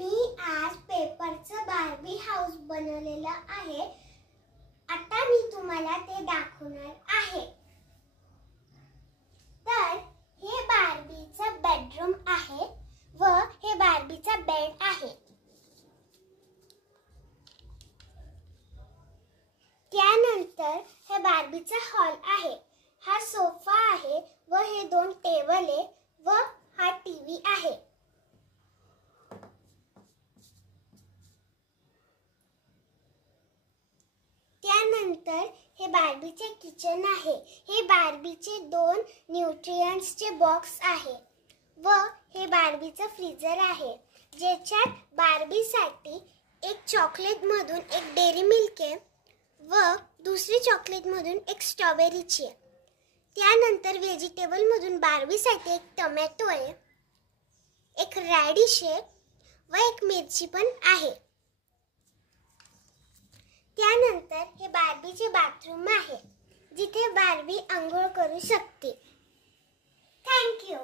मी आज पेपरचं Barbie house बनवलेलं आहे। आता मी तुम्हाला ते दाखवणार आहे। तर हे बार्बीचं बेडरूम आहे व हे बार्बीचा बेड आहे। त्यानंतर हे बार्बीचा हॉल आहे। हा सोफा आहे व हे दोन टेबल आहे व हा टीव्ही आहे। त्यानंतर हे बार्बीचे किचन आहे। हे बार्बीचे दोन न्यूट्रिएंट्सचे बॉक्स आहे व हे बार्बीचं फ्रीजर आहे, ज्याच्यात बार्बीसाठी एक चॉकलेट मधून एक डेअरी मिल्क आहे व दुसरी चॉकलेट मधून एक स्ट्रॉबेरीची आहे। त्यानंतर व्हेजिटेबल मधून बार्बीसाठी एक टोमॅटो आहे, एक रॅडिश आहे व एक मिरची पण आहे। त्यानंतर हे बार्बीचे बाथरूम आहे, जिथे बार्बी अंघोळ करू शकते। Thank you.